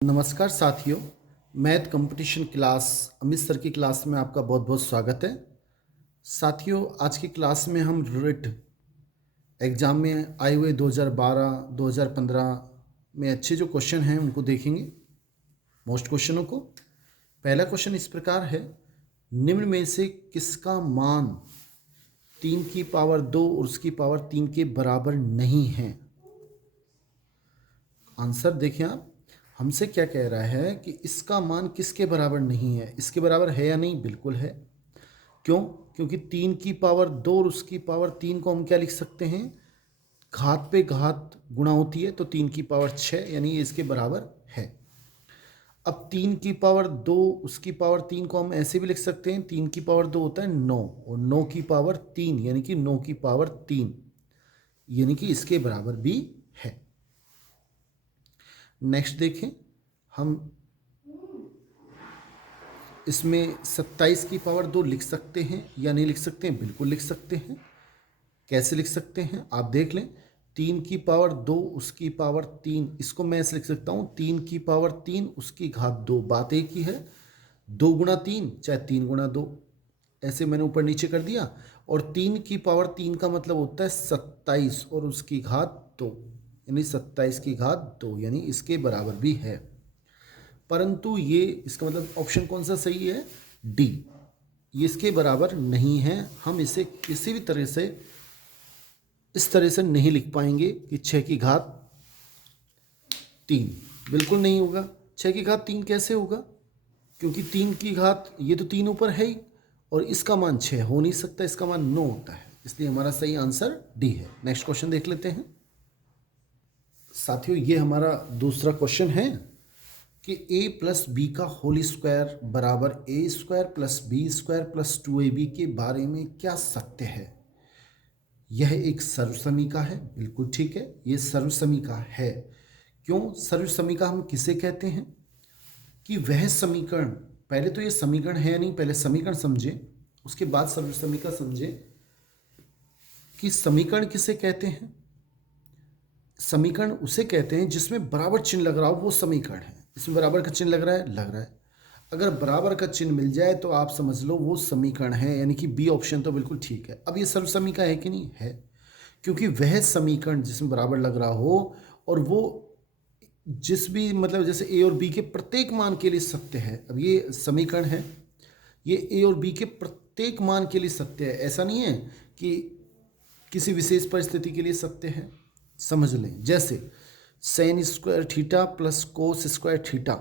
नमस्कार साथियों, math competition class Amit sir की क्लास में आपका बहुत बहुत स्वागत है। साथियों, आज की क्लास में हम रिट एग्ज़ाम में आए हुए 2012, 2015 में अच्छे जो क्वेश्चन हैं उनको देखेंगे, मोस्ट क्वेश्चनों को। पहला क्वेश्चन इस प्रकार है, निम्न में से किसका मान 3 की पावर 2 और उसकी पावर 3 के बराबर नहीं है। आंसर देखिए आप, हमसे क्या कह रहा है कि इसका मान किसके बराबर नहीं है। इसके बराबर है या नहीं? बिल्कुल है। क्यों? क्योंकि 3 की पावर 2 और उसकी पावर 3 को हम क्या लिख सकते हैं, घात पे घात गुणा होती है, तो 3 की पावर 6, यानी ये इसके बराबर है। अब 3 की पावर 2 उसकी पावर 3 को हम ऐसे भी लिख सकते हैं, 3 की पावर 2 होता है 9 और 9 की पावर 3 यानी कि 9 की पावर 3, यानी कि इसके बराबर भी है। नेक्स्ट देखें, हम इसमें 27 की पावर 2 लिख सकते हैं या नहीं लिख सकते हैं? बिल्कुल लिख सकते हैं। कैसे लिख सकते हैं आप देख लें। 3 की पावर 2 उसकी पावर 3, इसको मैं ऐसे लिख सकता हूँ 3 की पावर 3 उसकी घात 2, बात एक ही है। 2 गुणा 3 चाहे 3 गुणा 2, ऐसे मैंने ऊपर नीचे कर दिया। और 3 की पावर 3 का मतलब होता है 27 और उसकी घात 2, यानी 27 की घात 2, यानी इसके बराबर भी है। परंतु ये इसका मतलब ऑप्शन कौन सा सही है? डी, ये इसके बराबर नहीं है। हम इसे किसी भी तरह से इस तरह से नहीं लिख पाएंगे कि 6 की घात 3, बिल्कुल नहीं होगा। 6 की घात 3 कैसे होगा? क्योंकि 3 की घात, ये तो 3 ऊपर है ही, और इसका मान 6 हो नहीं सकता, इसका मान 9 होता है। इसलिए हमारा सही आंसर डी है। नेक्स्ट क्वेश्चन देख लेते हैं साथियों। ये हमारा दूसरा क्वेश्चन है कि a प्लस बी का होल स्क्वायर बराबर A square plus B square plus 2ab के बारे में क्या सत्य है। यह एक सर्वसमीका है, बिल्कुल ठीक है, ये सर्वसमीका है। क्यों सर्वसमीका हम किसे कहते हैं? कि वह समीकरण, पहले तो ये समीकरण है या नहीं, पहले समीकरण समझे, उसके बाद सर्वसमीका समझे। कि समीकरण किसे कहते हैं? समीकरण उसे कहते हैं जिसमें बराबर चिन्ह लग रहा हो, वो समीकरण है। इसमें बराबर का चिन्ह लग रहा है, लग रहा है। अगर बराबर का चिन्ह मिल जाए तो आप समझ लो वो समीकरण है, यानी कि बी ऑप्शन तो बिल्कुल ठीक है। अब ये सर्वसमीका है कि नहीं? है, क्योंकि वह समीकरण जिसमें बराबर लग रहा हो और वो जिस भी मतलब जैसे ए और बी के प्रत्येक मान के लिए सत्य है। अब ये समीकरण है, ये ए और बी के प्रत्येक मान के लिए सत्य है, ऐसा नहीं है कि किसी विशेष परिस्थिति के लिए सत्य है। समझ लें, जैसे Sen square theta plus cos square theta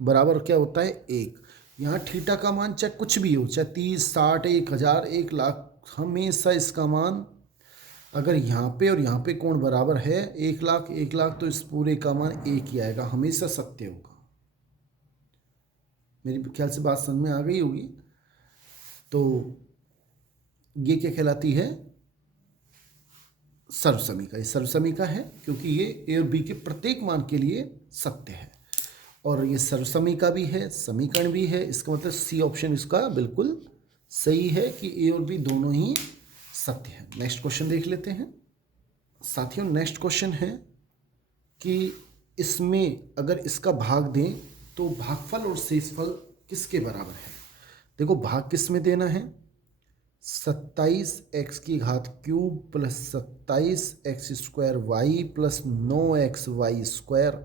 बराबर क्या होता है? 1। यहाँ थीटा का मान चाहे कुछ भी हो, चाहे 30, 60, 1000, 1,00,000, हमेशा इसका मान, अगर यहाँ पे और यहाँ पे कोण बराबर है 1,00,000, 1,00,000, तो इस पूरे का मान 1 ही आएगा, हमेशा सत्य होगा। मेरी ख्याल से बात समझ में आ गई होगी। तो ये क्या कहलाती है? सर्वसमीका। ये सर्वसमीका है क्योंकि ये ए और बी के प्रत्येक मान के लिए सत्य है, और ये सर्वसमीका भी है, समीकरण भी है। इसका मतलब सी ऑप्शन इसका बिल्कुल सही है कि ए और बी दोनों ही सत्य है। नेक्स्ट क्वेश्चन देख लेते हैं साथियों। नेक्स्ट क्वेश्चन है कि इसमें अगर इसका भाग दें तो भागफल और शेषफल किसके बराबर है। देखो, भाग किस में देना है? 27x की घात cube plus 27x square Y plus 9x Y square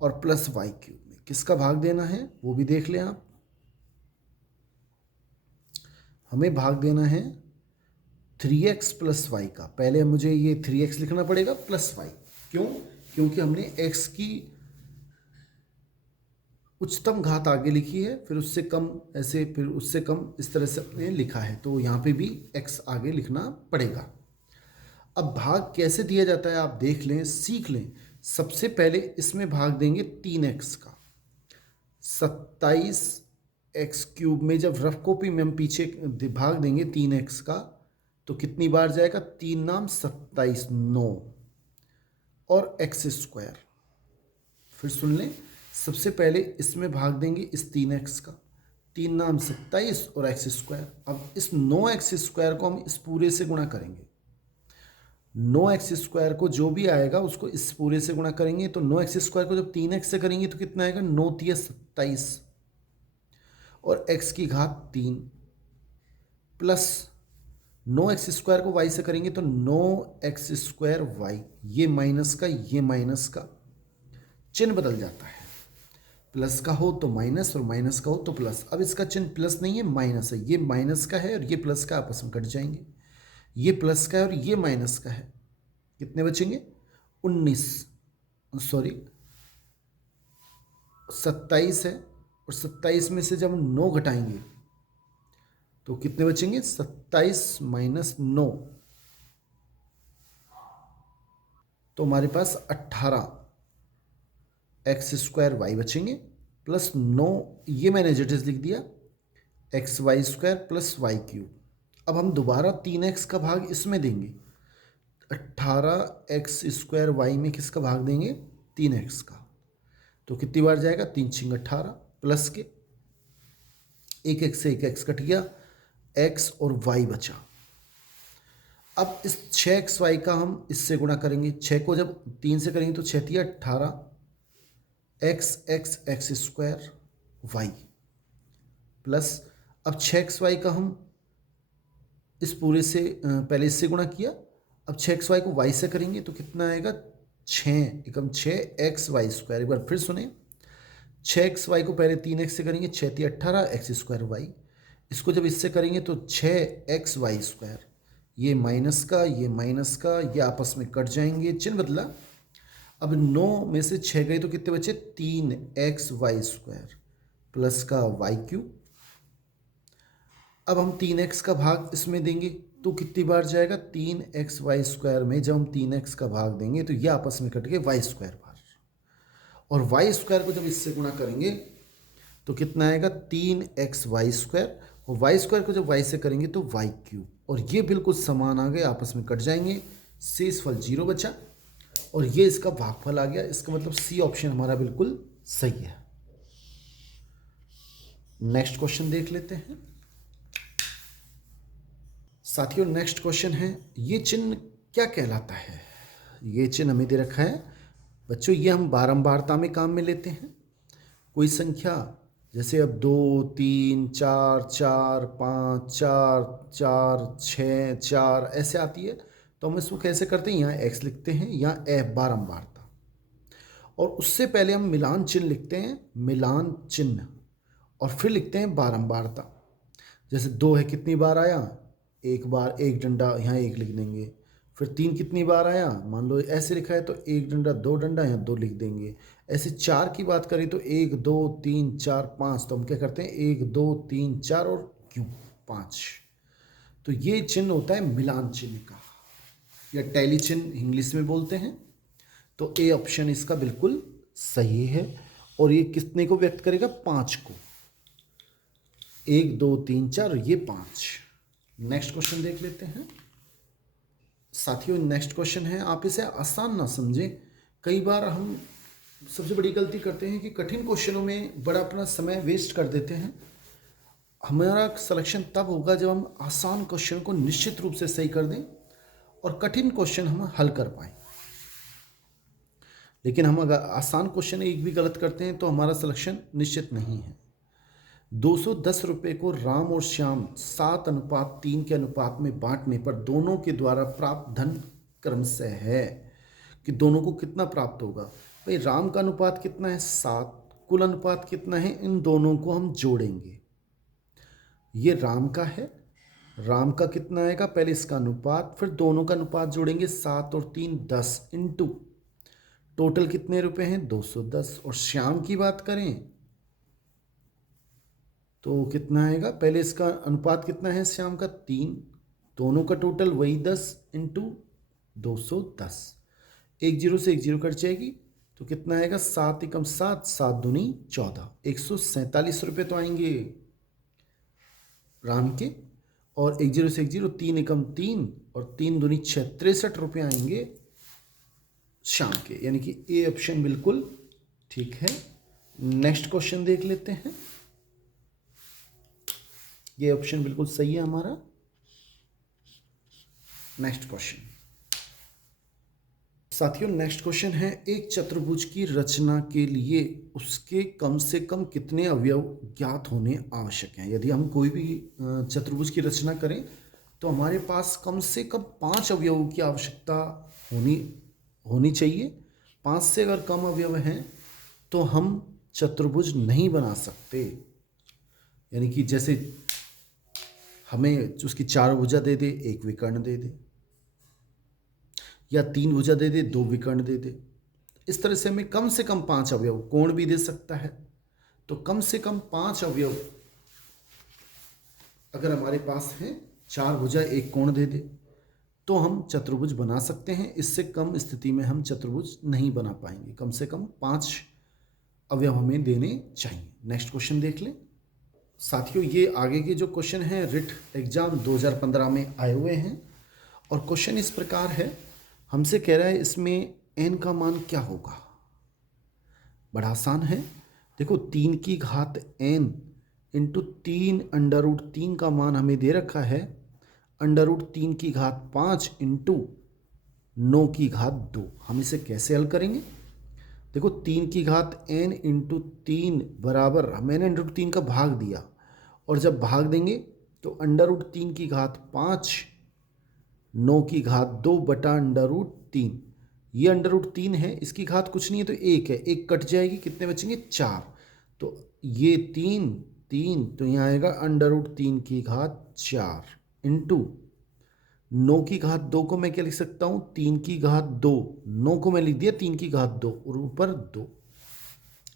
और प्लस वाई क्यूब में किसका भाग देना है वो भी देख लें आप। हमें भाग देना है 3x प्लस वाई का। पहले मुझे ये 3x लिखना पड़ेगा प्लस वाई। क्यों? क्योंकि हमने x की उच्चतम घात आगे लिखी है, फिर उससे कम ऐसे, फिर उससे कम, इस तरह से हमने लिखा है, तो यहाँ पे भी x आगे लिखना पड़ेगा। अब भाग कैसे दिया जाता है आप देख लें, सीख लें। सबसे पहले इसमें भाग देंगे 3x का। 27x क्यूब में जब रफ कॉपी में हम पीछे भाग देंगे 3x का, तो कितनी बार जाएगा? 3 नाम 27, 9 और x स्क्वायर। फिर सुन लें, सबसे पहले इसमें भाग देंगे इस 3x का, 3 नाम 27 और x स्क्वायर। अब इस 9x स्क्वायर को हम इस पूरे से गुणा करेंगे। 9x² को जो भी आएगा उसको इस पूरे से गुणा करेंगे, तो 9x² को जब 3x से करेंगे तो कितना आएगा, 9 तिया 27 और x की घात 3 प्लस 9x² को y से करेंगे तो 9x²y, ये माइनस का ये माइनस का चिन्ह बदल जाता है, प्लस का हो तो माइनस और माइनस का हो तो प्लस। अब इसका चिन्ह प्लस नहीं है माइनस है, ये माइनस का है और ये प्लस का आपस में कट जाएंगे, ये प्लस का है और ये माइनस का है, कितने बचेंगे 27 है, और 27 में से जब हम 9 घटाएंगे तो कितने बचेंगे, 27 माइनस 9, तो हमारे पास 18x² बचेंगे प्लस 9, ये मैंने एज इट इज लिख दिया, xy² प्लस y³। अब हम दोबारा 3x का भाग इसमें देंगे, 18x²y में किसका भाग देंगे, 3x का, तो कितनी बार जाएगा, 3 × 18 प्लस के एक x से एक x कट गया, x और y बचा। अब इस 6xy का हम इससे गुणा करेंगे, 6 को जब 3 से करेंगे तो 6 × 18 x² प्लस अब 6xy का हम इस पूरे से पहले इससे गुणा किया, अब 6xy को y से करेंगे तो कितना आएगा, 6 एकम 6xy²। एक बार फिर सुने, 6xy को पहले 3x से करेंगे, 6 × 18 x²y, इसको जब इससे करेंगे तो 6xy², ये माइनस का ये माइनस का ये आपस में कट जाएंगे, चिन्ह बदला। अब 9 में से 6 गए तो कितने बचे, 3xy² प्लस का y³। अब हम 3x का भाग इसमें देंगे तो कितनी बार जाएगा, 3xy² में जब हम 3x का भाग देंगे तो ये आपस में कट के y² बार, और y² को जब इससे गुणा करेंगे तो कितना आएगा, 3xy² और y² को जब y से करेंगे तो y³, और ये बिल्कुल समान आ गए, आपस में कट जाएंगे, शेषफल 0 बचा और ये इसका भागफल आ गया। इसका मतलब सी ऑप्शन हमारा बिल्कुल सही है। नेक्स्ट क्वेश्चन देख लेते हैं साथियों। नेक्स्ट क्वेश्चन है, ये चिन्ह क्या कहलाता है। ये चिन्ह हमें दे रखा है बच्चों, ये हम बारंबारता में काम में लेते हैं। कोई संख्या जैसे अब 2 3 4 4 5 4 4 6 4 ऐसे आती है तो हम इसको कैसे करते हैं, यहाँ x लिखते हैं, यहाँ f बारंबारता, और उससे पहले हम मिलान चिन्ह लिखते हैं, मिलान चिन्ह, और फिर लिखते हैं बारंबारता। जैसे 2 है, कितनी बार आया, एक बार, एक डंडा, यहाँ 1 लिख देंगे। फिर 3 कितनी बार आया, मान लो ऐसे लिखा है तो 1 डंडा 2 डंडा, यहाँ 2 लिख देंगे। ऐसे 4 की बात करें तो 1 2 3 4 5, तो हम क्या करते हैं 1 2 3 4 और क्यों 5। तो ये चिन्ह होता है मिलान चिन्ह का, या टैली चिन्ह इंग्लिश में बोलते हैं। तो ए ऑप्शन इसका बिल्कुल सही है, और ये कितने को व्यक्त करेगा, 5 को, 1 2 3 4 और ये 5। नेक्स्ट क्वेश्चन देख लेते हैं साथियों। नेक्स्ट क्वेश्चन है, आप इसे आसान ना समझें। कई बार हम सबसे बड़ी गलती करते हैं कि कठिन क्वेश्चनों में बड़ा अपना समय वेस्ट कर देते हैं। हमारा सिलेक्शन तब होगा जब हम आसान क्वेश्चन को निश्चित रूप से सही कर दें और कठिन क्वेश्चन हम हल कर पाएं। लेकिन हम अगर आसान क्वेश्चन एक भी गलत करते हैं तो हमारा सिलेक्शन निश्चित नहीं है। 210 रुपये को राम और श्याम 7:3 के अनुपात में बांटने पर दोनों के द्वारा प्राप्त धन क्रमशः है कि दोनों को कितना प्राप्त होगा। भाई राम का अनुपात कितना है, 7, कुल अनुपात कितना है, इन दोनों को हम जोड़ेंगे। ये राम का है, राम का कितना आएगा, पहले इसका अनुपात, फिर दोनों का अनुपात जोड़ेंगे, 7 और 3 10 इंटू टोटल कितने रुपए हैं, 210। और श्याम की बात करें तो कितना आएगा, पहले इसका अनुपात कितना है श्याम का, 3, दोनों का टोटल वही 10 इंटू 210। 1 0 से 1 0 कट जाएगी तो कितना आएगा, 7 एकम 7, 7 दूनी 14, 147 रुपये तो आएंगे राम के। और 1 0 से 1 0, 3 एकम 3 और 3 दूनी 6, 63 रुपये आएंगे श्याम के। यानी कि ए ऑप्शन बिल्कुल ठीक है। नेक्स्ट क्वेश्चन देख लेते हैं। ये ऑप्शन बिल्कुल सही है हमारा। नेक्स्ट क्वेश्चन, साथियों नेक्स्ट क्वेश्चन है, एक चतुर्भुज की रचना के लिए उसके कम से कम कितने अवयव ज्ञात होने आवश्यक हैं। यदि हम कोई भी चतुर्भुज की रचना करें तो हमारे पास कम से कम 5 अवयवों की आवश्यकता होनी चाहिए। 5 से अगर कम अवयव हैं तो हम चतुर्भुज नहीं बना सकते। यानी कि जैसे हमें उसकी 4 भुजा दे दे, 1 विकर्ण दे दे, या 3 भुजा दे दे, 2 विकर्ण दे दे। इस तरह से हमें कम से कम 5 अवयव, कोण भी दे सकता है, तो कम से कम 5 अवयव अगर हमारे पास है, 4 भुजा 1 कोण दे दे, तो हम चतुर्भुज बना सकते हैं। इससे कम स्थिति में हम चतुर्भुज नहीं बना पाएंगे। कम से कम 5 अवयव हमें देने चाहिए। नेक्स्ट क्वेश्चन देख लें साथियों। ये आगे के जो क्वेश्चन हैं रिट एग्जाम 2015 में आए हुए हैं और क्वेश्चन इस प्रकार है, हमसे कह रहा है इसमें n का मान क्या होगा। बड़ा आसान है, देखो 3 की घात n इंटू 3 अंडर रूट 3 का मान हमें दे रखा है अंडर रूट 3 की घात 5 इंटू 9 की घात 2। हम इसे कैसे हल करेंगे। देखो 3 की घात n इंटू 3 बराबर, मैंने अंडर रूट 3 का भाग दिया और जब भाग देंगे तो अंडर रूट 3 की घात 5 9 की घात 2 बटा अंडर रूट 3। ये अंडर रूट 3 है, इसकी घात कुछ नहीं है तो 1 है, 1 कट जाएगी, कितने बचेंगे 4। तो ये 3 3 तो यहाँ आएगा अंडर रूट 3 की घात 4 इंटू 9 की घात 2 को मैं क्या लिख सकता हूँ 3 की घात 2, 9 को मैं लिख दिया 3 की घात 2 और ऊपर 2।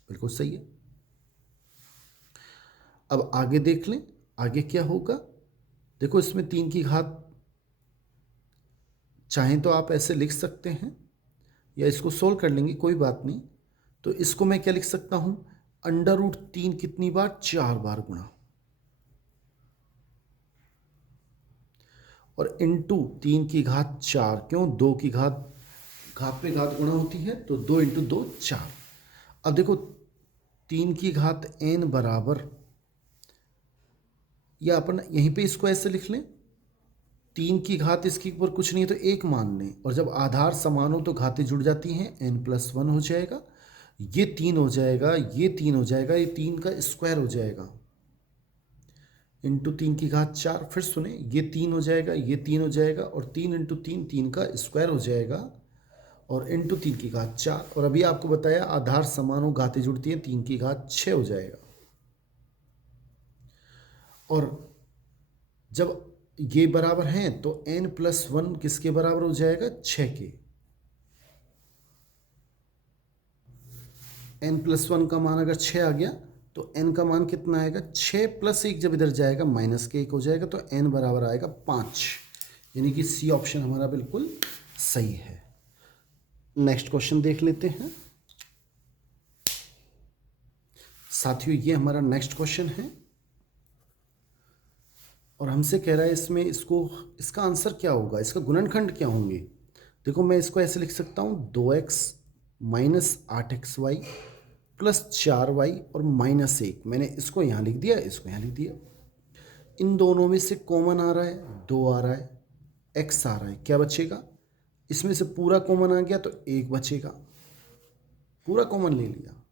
बिल्कुल सही है। अब आगे देख लें, आगे क्या होगा। देखो इसमें 3 की घात, चाहें तो आप ऐसे लिख सकते हैं या इसको सोल्व कर लेंगे, कोई बात नहीं। तो इसको मैं क्या लिख सकता हूं, अंडर रूट 3 कितनी बार, 4 बार गुणा, और इंटू 3 की घात 4, क्यों 2 की घात पे घात गुणा होती है तो 2 इंटू 2 4। अब देखो 3 की घात n बराबर, या अपन यहीं पे इसको ऐसे लिख लें, 3 की घात इसके ऊपर कुछ नहीं है तो 1 मान लें, और जब आधार समान हो तो घातें जुड़ जाती हैं, n+1 हो जाएगा, ये 3 हो जाएगा, ये 3 हो जाएगा, ये 3 का स्क्वायर हो जाएगा इंटू 3 की घात 4। फिर सुने, ये 3 हो जाएगा, ये 3 हो जाएगा, और 3 इंटू 3 3 का स्क्वायर हो जाएगा, और इंटू 3 की घात 4। और अभी आपको बताया आधार समान हो घातें जुड़ती हैं, 3 की घात 6 हो जाएगा। और जब ये बराबर हैं तो n+1 किसके बराबर हो जाएगा, 6 के। n+1 का मान अगर 6 आ गया तो n का मान कितना आएगा, 6 + 1 जब इधर जाएगा -1 हो जाएगा, तो n बराबर आएगा 5। यानी कि सी ऑप्शन हमारा बिल्कुल सही है। नेक्स्ट क्वेश्चन देख लेते हैं साथियों। ये हमारा नेक्स्ट क्वेश्चन है और हमसे कह रहा है इसमें इसका आंसर क्या होगा, इसका गुणनखंड क्या होंगे। देखो मैं इसको ऐसे लिख सकता हूँ, 2x - 8xy + 4y और -1। मैंने इसको यहाँ लिख दिया, इसको यहाँ लिख दिया। इन दोनों में से कॉमन आ रहा है, 2 आ रहा है, x आ रहा है, क्या बचेगा। इसमें से पूरा कॉमन आ गया तो 1 बचेगा, पूरा कॉमन ले लिया,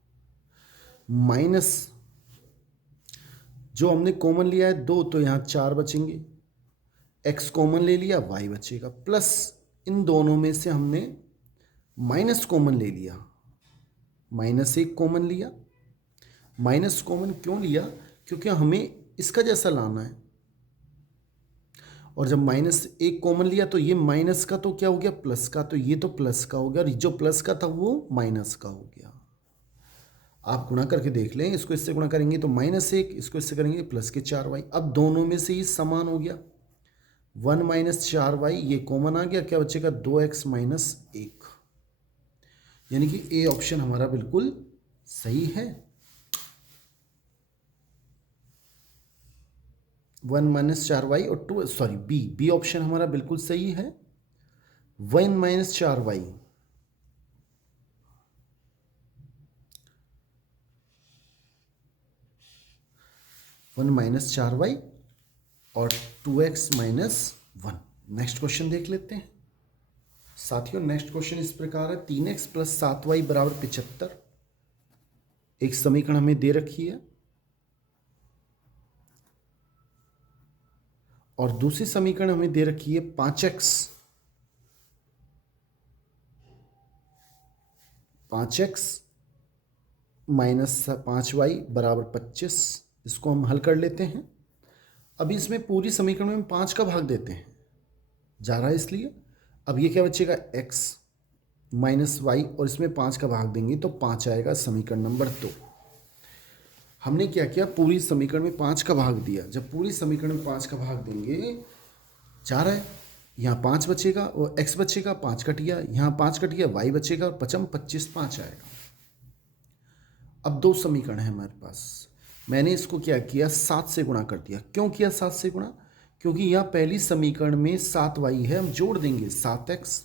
माइनस जो हमने कॉमन लिया है 2 तो यहाँ 4 बचेंगे, x कॉमन ले लिया, y बचेगा, प्लस इन दोनों में से हमने माइनस कॉमन ले लिया, -1 कॉमन लिया। माइनस कॉमन क्यों लिया, क्योंकि हमें इसका जैसा लाना है, और जब -1 कॉमन लिया तो ये माइनस का तो क्या हो गया, प्लस का, तो ये तो प्लस का हो गया, और जो प्लस का था वो माइनस का हो गया। आप गुणा करके देख लें, इसको इससे गुणा करेंगे तो -1, इसको इससे करेंगे प्लस के 4y। अब दोनों में से ही समान हो गया, 1 - 4y ये कॉमन आ गया, क्या बचेगा 2x - 1। यानी कि ए ऑप्शन हमारा बिल्कुल सही है। 1 - 4y और 2, सॉरी बी ऑप्शन हमारा बिल्कुल सही है। 1 - 4y, -4y और 2x - 1। नेक्स्ट क्वेश्चन देख लेते हैं। साथियों नेक्स्ट क्वेश्चन इस प्रकार है, 3x प्लस 7y बराबर 75 एक समीकरण हमें दे रखी है और दूसरी समीकरण हमें दे रखी है 5x माइनस 5y बराबर 25। इसको हम हल कर लेते हैं। अभी इसमें पूरी समीकरण में हम 5 का भाग देते हैं, जा रहा है इसलिए। अब ये क्या बचेगा, x माइनस वाई, और इसमें 5 का भाग देंगे तो 5 आएगा, समीकरण नंबर 2। हमने क्या किया, पूरी समीकरण में 5 का भाग दिया। जब पूरी समीकरण में 5 का भाग देंगे, जा रहा है, यहाँ 5 बचेगा और x बचेगा, 5 कट गया, यहाँ 5 कट गया, y बचेगा और 5 25 5 आएगा। अब 2 समीकरण है हमारे पास। मैंने इसको क्या किया, 7 से गुणा कर दिया। क्यों किया 7 से गुणा, क्योंकि यहाँ पहली समीकरण में 7y है, हम जोड़ देंगे 7x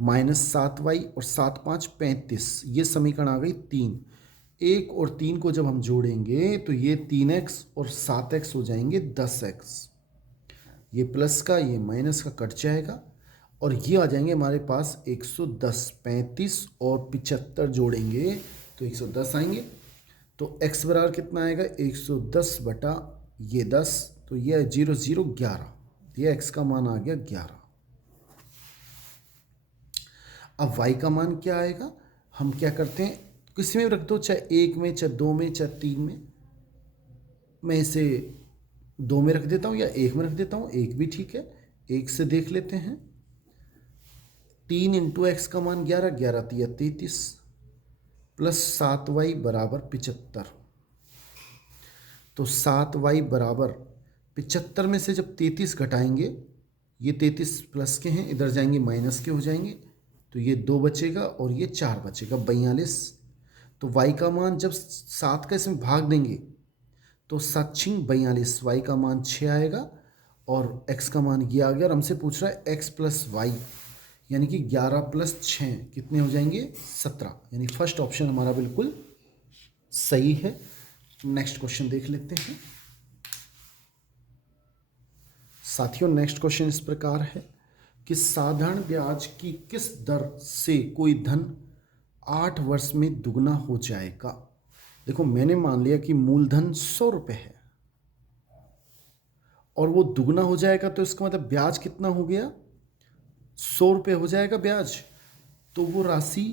माइनस 7y और 7 5 35। ये समीकरण आ गई 3। 1 और 3 को जब हम जोड़ेंगे तो ये 3x और 7x हो जाएंगे 10x। ये प्लस का ये माइनस का कट जाएगा और ये आ जाएंगे हमारे पास 110। 35 और 75 जोड़ेंगे तो 110 आएंगे। तो x बराबर कितना आएगा, 110 बटा ये 10, तो ये 0 0 11, ये x का मान आ गया 11। अब y का मान क्या आएगा, हम क्या करते हैं, किसी में भी रख दो, चाहे 1 में, चाहे 2 में, चाहे 3 में। मैं इसे 2 में रख देता हूँ या 1 में रख देता हूँ, 1 भी ठीक है। 1 से देख लेते हैं। 3 इंटू एक्स का मान 11, 11 3 33 प्लस 7y बराबर 75। तो 7y बराबर 75 में से जब 33 घटाएंगे, ये 33 प्लस के हैं, इधर जाएंगे माइनस के हो जाएंगे, तो ये 2 बचेगा और ये 4 बचेगा, 42। तो y का मान जब 7 का इसमें भाग देंगे तो 7 6 42, y का मान 6 आएगा और x का मान ये आ गया। और हमसे पूछ रहा है x प्लस वाई, यानी कि 11 प्लस 6 कितने हो जाएंगे, 17। यानी फर्स्ट ऑप्शन हमारा बिल्कुल सही है। नेक्स्ट क्वेश्चन देख लेते हैं। साथियों नेक्स्ट क्वेश्चन इस प्रकार है कि साधारण ब्याज की किस दर से कोई धन 8 वर्ष में दुगना हो जाएगा। देखो, मैंने मान लिया कि मूलधन 100 रुपये है और वो दुगना हो जाएगा, तो इसका मतलब ब्याज कितना हो गया, 100 रुपये हो जाएगा ब्याज। तो वो राशि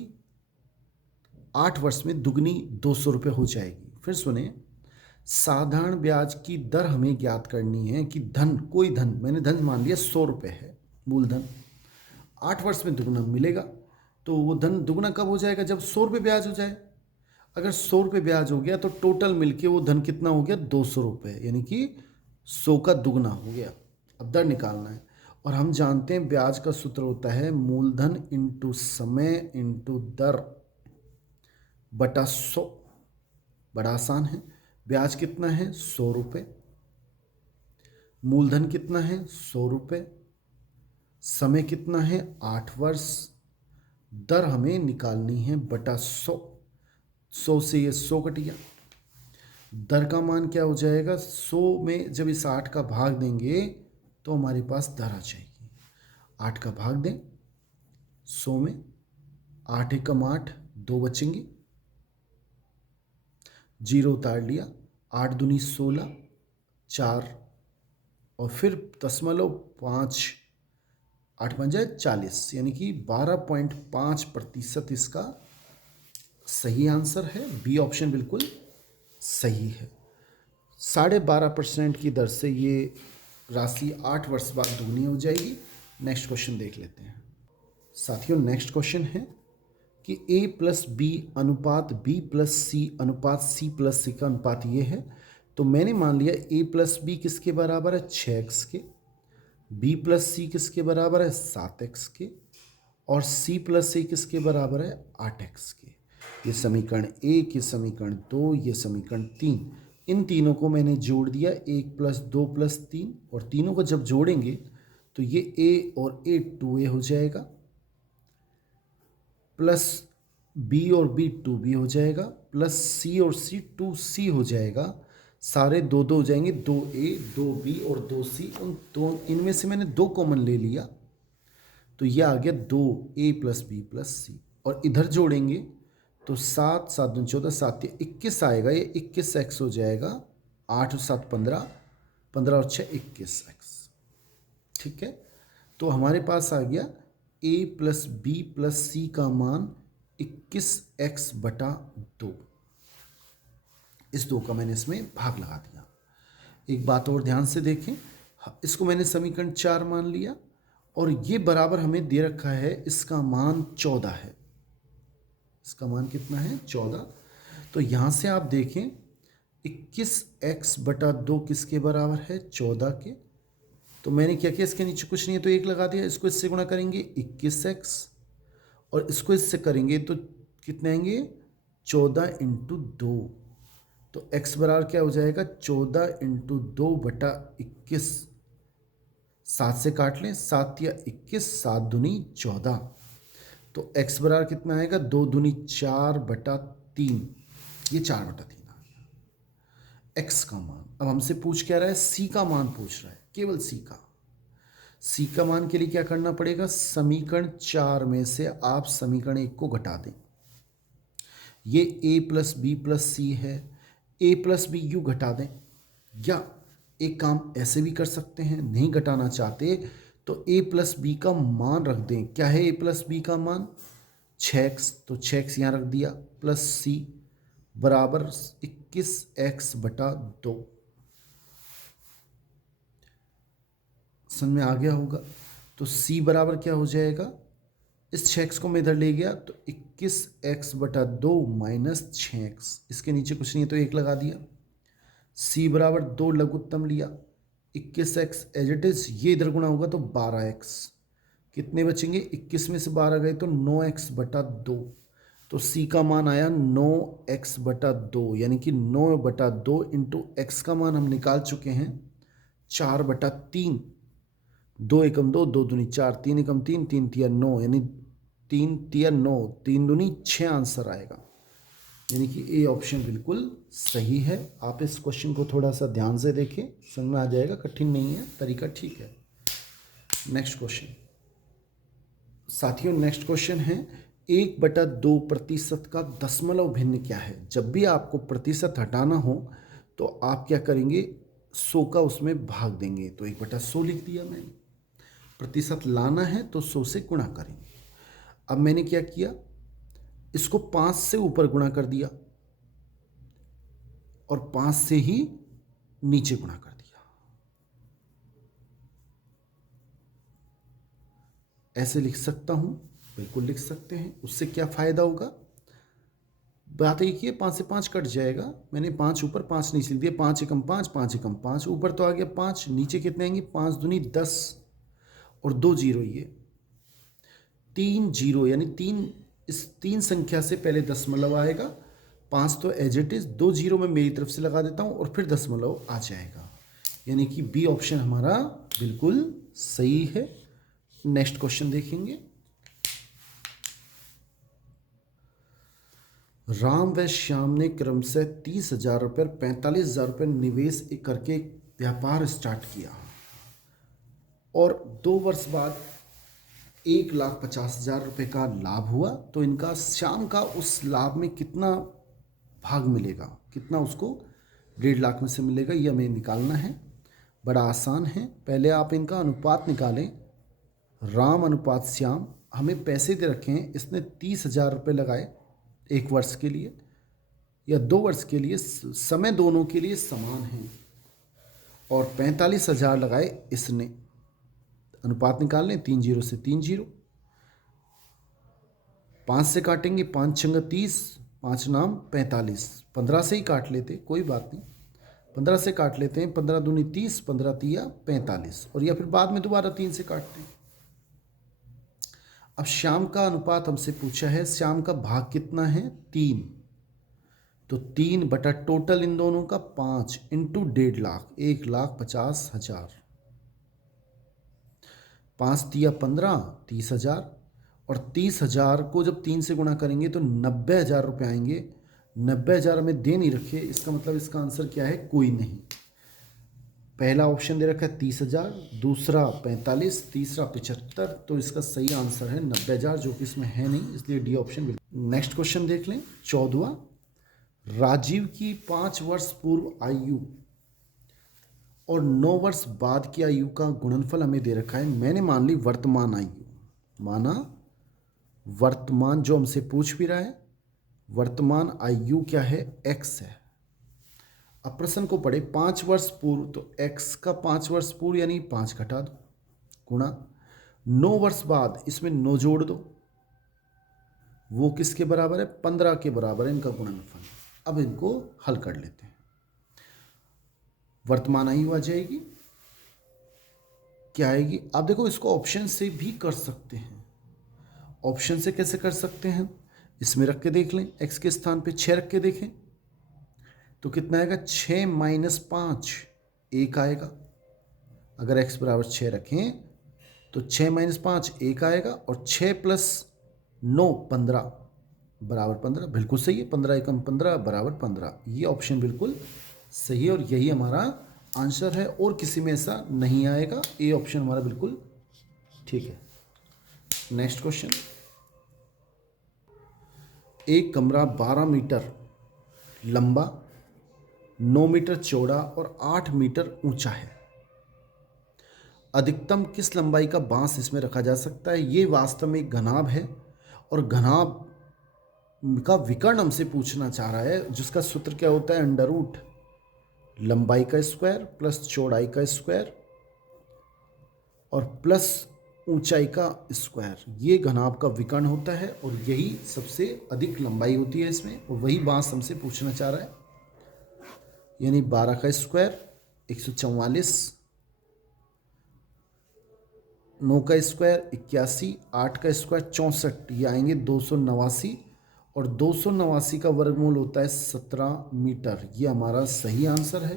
8 वर्ष में दुगनी 200 रुपये हो जाएगी। फिर सुने, साधारण ब्याज की दर हमें ज्ञात करनी है कि धन, कोई धन, मैंने धन मान लिया 100 रुपये है मूलधन, 8 वर्ष में दुगना मिलेगा। तो वो धन दुगना कब हो जाएगा, जब 100 रुपये ब्याज हो जाए। अगर 100 रुपये ब्याज हो गया तो टोटल मिलके वो धन कितना हो गया, 200 रुपये, यानी कि 100 का दुगना हो गया। अब दर निकालना है और हम जानते हैं ब्याज का सूत्र होता है मूलधन इंटू समय इंटू दर बटा 100। बड़ा आसान है। ब्याज कितना है, 100 रुपये, मूलधन कितना है 100 रुपये, समय कितना है 8 वर्ष, दर हमें निकालनी है बटा 100। 100 से ये 100 कट गया, दर का मान क्या हो जाएगा, 100 में जब इस 8 का भाग देंगे तो हमारे पास दर आ जाएगी। 8 का भाग दें 100 में, 8 एकम 8, 2 बचेंगे, 0 उतार लिया, 8 दूनी 16, 4 और फिर 0.5, 8 बन जाए 40, यानी कि 12.5% इसका सही आंसर है। बी ऑप्शन बिल्कुल सही है। 12.5% की दर से ये राशि 8 वर्ष बाद दुगनी हो जाएगी। नेक्स्ट क्वेश्चन देख लेते हैं। साथियों नेक्स्ट क्वेश्चन है कि a प्लस बी अनुपात b प्लस सी अनुपात c प्लस सी का अनुपात ये है। तो मैंने मान लिया a प्लस बी किसके बराबर है, 6x के, b प्लस सी किसके बराबर है, 7x के, और c प्लस सी किसके बराबर है, 8x के। ये समीकरण 1, ये समीकरण 2, ये समीकरण 3, इन तीनों को मैंने जोड़ दिया, 1 प्लस 2 प्लस 3, और तीनों को जब जोड़ेंगे तो ये a और a 2a हो जाएगा, प्लस b और b 2b हो जाएगा, प्लस c और c 2c हो जाएगा। सारे 2 2 हो जाएंगे, 2a 2b और 2c। उन दो, इनमें से मैंने 2 कॉमन ले लिया तो ये आ गया 2a प्लस बी प्लस सी, और इधर जोड़ेंगे तो 7 7 दूनी 14, 7 21 आएगा, ये 21x हो जाएगा, 8 और 7 15, 15 और 6 21x। ठीक है, तो हमारे पास आ गया a प्लस बी प्लस सी का मान 21x बटा 2। इस 2 का मैंने इसमें भाग लगा दिया। एक बात और ध्यान से देखें, इसको मैंने समीकरण 4 मान लिया, और ये बराबर हमें दे रखा है, इसका मान 14 है। इसका मान कितना है? 14। तो यहाँ से आप देखें 21x बटा 2 किसके बराबर है? 14 के। तो मैंने क्या किया, इसके नीचे कुछ नहीं है तो 1 लगा दिया। इसको इससे गुणा करेंगे 21x, और इसको इससे करेंगे तो कितने आएंगे? 14 इंटू 2। तो x बराबर क्या हो जाएगा? 14 इंटू 2 बटा 21। 7 से काट लें, 7 या 21, 7 दूनी 14। तो x बराबर कितना आएगा? 2 दूनी 4 बटा 3। ये 4 बटा 3 आ गया x का मान। अब हमसे पूछ क्या रहा है? c का मान पूछ रहा है, केवल c का। c का मान के लिए क्या करना पड़ेगा? समीकरण 4 में से आप समीकरण 1 को घटा दें। ये a प्लस बी प्लस सी है, a प्लस बी यूँ घटा दें, या एक काम ऐसे भी कर सकते हैं, नहीं घटाना चाहते तो a प्लस बी का मान रख दें। क्या है a प्लस बी का मान? 6x, तो 6x यहाँ रख दिया, प्लस c बराबर 21x बटा 2। समझ में आ गया होगा। तो c बराबर क्या हो जाएगा? इस 6x को मैं इधर ले गया तो 21x बटा 2 माइनस 6x, इसके नीचे कुछ नहीं है तो 1 लगा दिया। c बराबर 2 लघुत्तम लिया, 21x एज इट इज, ये इधर गुणा होगा तो 12x। कितने बचेंगे? 21 में से 12 गए तो 9x बटा 2। तो c का मान आया 9x बटा 2, यानी कि 9 बटा 2 इंटू x का मान हम निकाल चुके हैं 4 बटा 3। 2 एकम 2, 2 दूनी 4, 3 एकम 3, 3 तिया 9, यानी 3 तिया 9, 3 दूनी 6 आंसर आएगा। यानी कि ए ऑप्शन बिल्कुल सही है। आप इस क्वेश्चन को थोड़ा सा ध्यान से देखें, समझ में आ जाएगा, कठिन नहीं है, तरीका ठीक है। नेक्स्ट क्वेश्चन साथियों, नेक्स्ट क्वेश्चन है 1/2% का दशमलव भिन्न क्या है? जब भी आपको प्रतिशत हटाना हो तो आप क्या करेंगे? 100 का उसमें भाग देंगे। तो 1/100 लिख दिया मैंने। प्रतिशत लाना है तो 100 से गुणा करेंगे। अब मैंने क्या किया, इसको 5 से ऊपर गुणा कर दिया और 5 से ही नीचे गुणा कर दिया। ऐसे लिख सकता हूं, बिल्कुल लिख सकते हैं। उससे क्या फायदा होगा? बात एक ही है, 5 से 5 कट जाएगा। मैंने 5 ऊपर 5 नीचे लिख दिया। 5 एकम 5, 5 एकम 5, ऊपर तो आ गया 5, नीचे कितने आएंगे? 5 दूनी 10 और 2 जीरो, ये 3 जीरो, यानी 3, इस 3 संख्या से पहले दशमलव आएगा। 5 तो एज इट इज, 2 जीरो में मेरी तरफ से लगा देता हूं और फिर दशमलव आ जाएगा। यानी कि बी ऑप्शन हमारा बिल्कुल सही है। नेक्स्ट क्वेश्चन देखेंगे। राम व श्याम ने क्रमशः 30,000 रुपये और 45,000 रुपये निवेश करके व्यापार स्टार्ट किया और 2 वर्ष बाद 1,50,000 रुपये का लाभ हुआ। तो इनका श्याम का उस लाभ में कितना भाग मिलेगा? कितना उसको 1.5 लाख में से मिलेगा, यह हमें निकालना है। बड़ा आसान है। पहले आप इनका अनुपात निकालें। राम अनुपात श्याम, हमें पैसे दे रखे हैं, इसने 30,000 रुपये लगाए 1 वर्ष के लिए या 2 वर्ष के लिए, समय दोनों के लिए समान है, और 45,000 लगाए इसने। अनुपात निकाल लें, 3 जीरो से 3 जीरो, 5 से काटेंगे, 5 छंग 30, 5 नाम 45, 15 से ही काट लेते, कोई बात नहीं, 15 से काट लेते हैं। 15 दूनी 30, 15 तिया 45, और या फिर बाद में दोबारा 3 से काटते हैं। अब श्याम का अनुपात हमसे पूछा है, श्याम का भाग कितना है? 3। तो 3 बटा टोटल इन दोनों का 5 इंटू 1.5 लाख, 1,50,000। 5 तिया 15, 30,000, और 30,000 को जब 3 से गुणा करेंगे तो 90,000 रुपये आएंगे। 90,000 हमें दे नहीं रखे, इसका मतलब इसका आंसर क्या है? कोई नहीं। पहला ऑप्शन दे रखा है 30,000, दूसरा 45, तीसरा 75, तो इसका सही आंसर है 90,000, जो कि इसमें है नहीं, इसलिए डी ऑप्शन। नेक्स्ट क्वेश्चन देख लें 14वां। राजीव की 5 वर्ष पूर्व आयु और 9 वर्ष बाद की आयु का गुणनफल हमें दे रखा है। मैंने मान ली वर्तमान आयु, माना वर्तमान जो हमसे पूछ भी रहा है, वर्तमान आयु क्या है, x है। अब प्रश्न को पढ़े 5 वर्ष पूर्व, तो x का 5 वर्ष पूर्व यानी 5 घटा दो, गुणा 9 वर्ष बाद, इसमें 9 जोड़ दो, वो किसके बराबर है, 15 के बराबर है इनका गुणनफल। अब इनको हल कर लेते हैं। वर्तमान आयु आ जाएगी, क्या आएगी, आप देखो इसको ऑप्शन से भी कर सकते हैं। ऑप्शन से कैसे कर सकते हैं, इसमें रख के देख लें, x के स्थान पे 6 रख के देखें तो कितना आएगा, 6 माइनस 5 1 आएगा। अगर x बराबर 6 रखें तो 6 माइनस 5 1 आएगा, और 6 प्लस 9 15 बराबर 15, बिल्कुल सही है, 15 एकम 15 बराबर 15, ये ऑप्शन बिल्कुल सही है और यही हमारा आंसर है, और किसी में ऐसा नहीं आएगा, ए ऑप्शन हमारा बिल्कुल ठीक है। नेक्स्ट क्वेश्चन, एक कमरा 12 मीटर लंबा, 9 मीटर चौड़ा और 8 मीटर ऊंचा है। अधिकतम किस लंबाई का बांस इसमें रखा जा सकता है। ये वास्तव में एक घनाभ है, और घनाभ का विकर्ण हमसे पूछना चाह रहा है, जिसका सूत्र क्या होता है, अंडर रूट लंबाई का स्क्वायर प्लस चौड़ाई का स्क्वायर और प्लस ऊंचाई का स्क्वायर। ये घनाभ का विकर्ण होता है, और यही सबसे अधिक लंबाई होती है इसमें, और वही बांस हमसे पूछना चाह रहा है। यानी 12 का स्क्वायर 144, 9 का स्क्वायर 81, 8 का स्क्वायर 64, ये आएंगे 289, और 289 का वर्गमूल होता है 17 मीटर। ये हमारा सही आंसर है,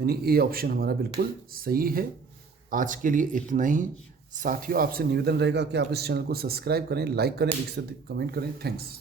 यानी ए ऑप्शन हमारा बिल्कुल सही है। आज के लिए इतना ही। साथियों, आपसे निवेदन रहेगा कि आप इस चैनल को सब्सक्राइब करें, लाइक करें, कमेंट करें। थैंक्स।